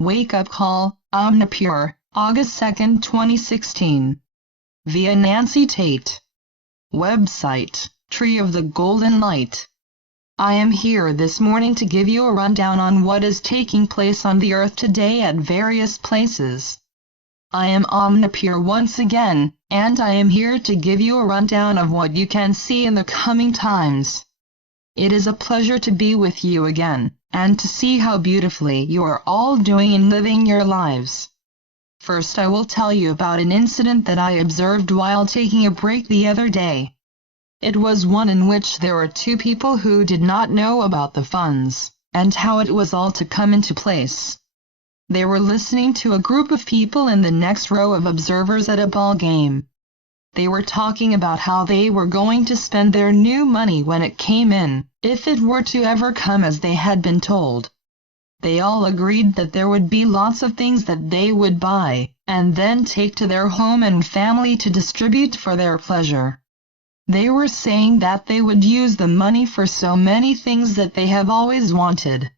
Wake Up Call, Ohmnipure, August 2, 2016. Via Nancy Tate. Website, Tree of the Golden Light. I am here this morning to give you a rundown on what is taking place on the earth today at various places. I am Ohmnipure once again, and I am here to give you a rundown of what you can see in the coming times. It is a pleasure to be with you again, and to see how beautifully you are all doing in living your lives. First, I will tell you about an incident that I observed while taking a break the other day. It was one in which there were two people who did not know about the funds, and how it was all to come into place. They were listening to a group of people in the next row of observers at a ball game. They were talking about how they were going to spend their new money when it came in, if it were to ever come as they had been told. They all agreed that there would be lots of things that they would buy, and then take to their home and family to distribute for their pleasure. They were saying that they would use the money for so many things that they have always wanted.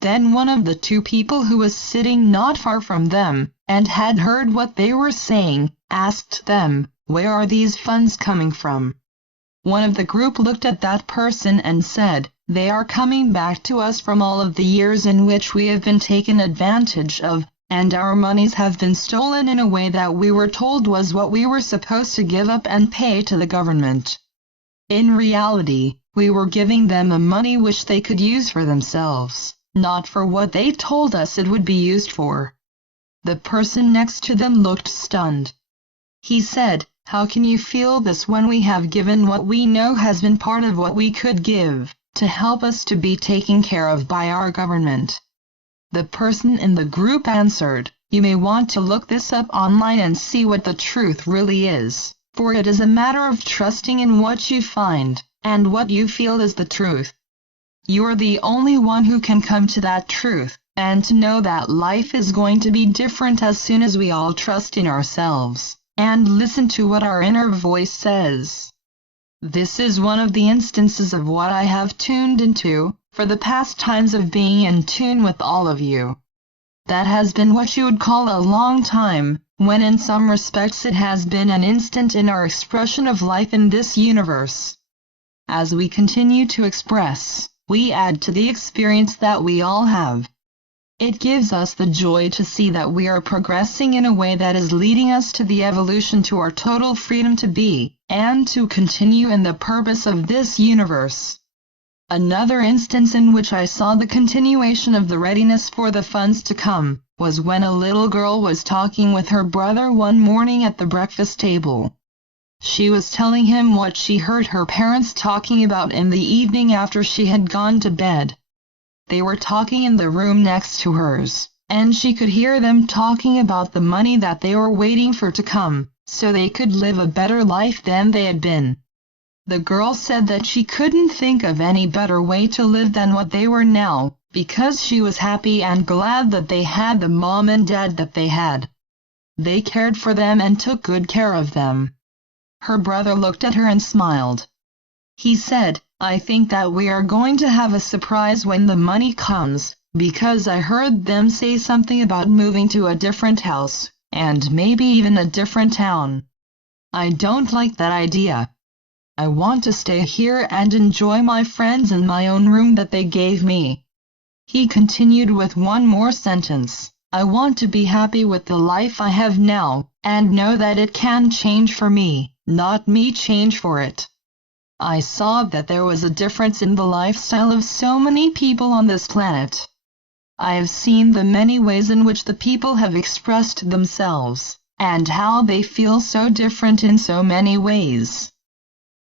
Then one of the two people who was sitting not far from them, and had heard what they were saying, asked them, "Where are these funds coming from?" One of the group looked at that person and said, "They are coming back to us from all of the years in which we have been taken advantage of, and our monies have been stolen in a way that we were told was what we were supposed to give up and pay to the government. In reality, we were giving them the money which they could use for themselves, not for what they told us it would be used for." The person next to them looked stunned. He said, "How can you feel this when we have given what we know has been part of what we could give, to help us to be taken care of by our government?" The person in the group answered, "You may want to look this up online and see what the truth really is, for it is a matter of trusting in what you find, and what you feel is the truth. You are the only one who can come to that truth, and to know that life is going to be different as soon as we all trust in ourselves, and listen to what our inner voice says." This is one of the instances of what I have tuned into, for the past times of being in tune with all of you. That has been what you would call a long time, when in some respects it has been an instant in our expression of life in this universe. As we continue to express, we add to the experience that we all have. It gives us the joy to see that we are progressing in a way that is leading us to the evolution to our total freedom to be, and to continue in the purpose of this universe. Another instance in which I saw the continuation of the readiness for the funds to come, was when a little girl was talking with her brother one morning at the breakfast table. She was telling him what she heard her parents talking about in the evening after she had gone to bed. They were talking in the room next to hers, and she could hear them talking about the money that they were waiting for to come, so they could live a better life than they had been. The girl said that she couldn't think of any better way to live than what they were now, because she was happy and glad that they had the mom and dad that they had. They cared for them and took good care of them. Her brother looked at her and smiled. He said, "I think that we are going to have a surprise when the money comes, because I heard them say something about moving to a different house, and maybe even a different town. I don't like that idea. I want to stay here and enjoy my friends in my own room that they gave me." He continued with one more sentence, "I want to be happy with the life I have now, and know that it can change for me, not me change for it." I saw that there was a difference in the lifestyle of so many people on this planet. I have seen the many ways in which the people have expressed themselves, and how they feel so different in so many ways.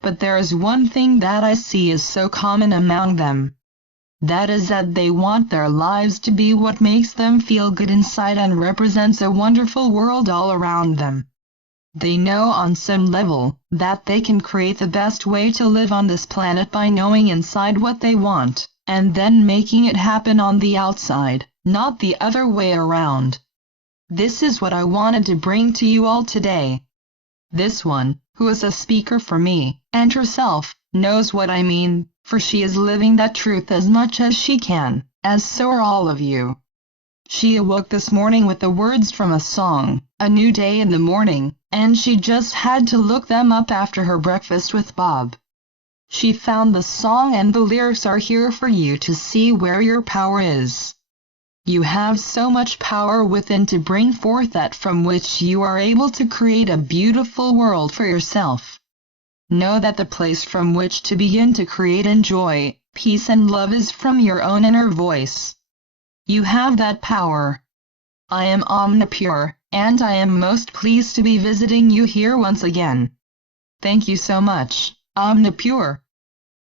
But there is one thing that I see is so common among them. That is that they want their lives to be what makes them feel good inside and represents a wonderful world all around them. They know on some level that they can create the best way to live on this planet by knowing inside what they want, and then making it happen on the outside, not the other way around. This is what I wanted to bring to you all today. This one, who is a speaker for me, and herself, knows what I mean, for she is living that truth as much as she can, as so are all of you. She awoke this morning with the words from a song, "A New Day in the Morning," and she just had to look them up after her breakfast with Bob. She found the song and the lyrics are here for you to see where your power is. You have so much power within to bring forth that from which you are able to create a beautiful world for yourself. Know that the place from which to begin to create and joy, peace and love is from your own inner voice. You have that power. I am Ohmnipure, and I am most pleased to be visiting you here once again. Thank you so much, Ohmnipure.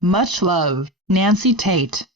Much love, Nancy Tate.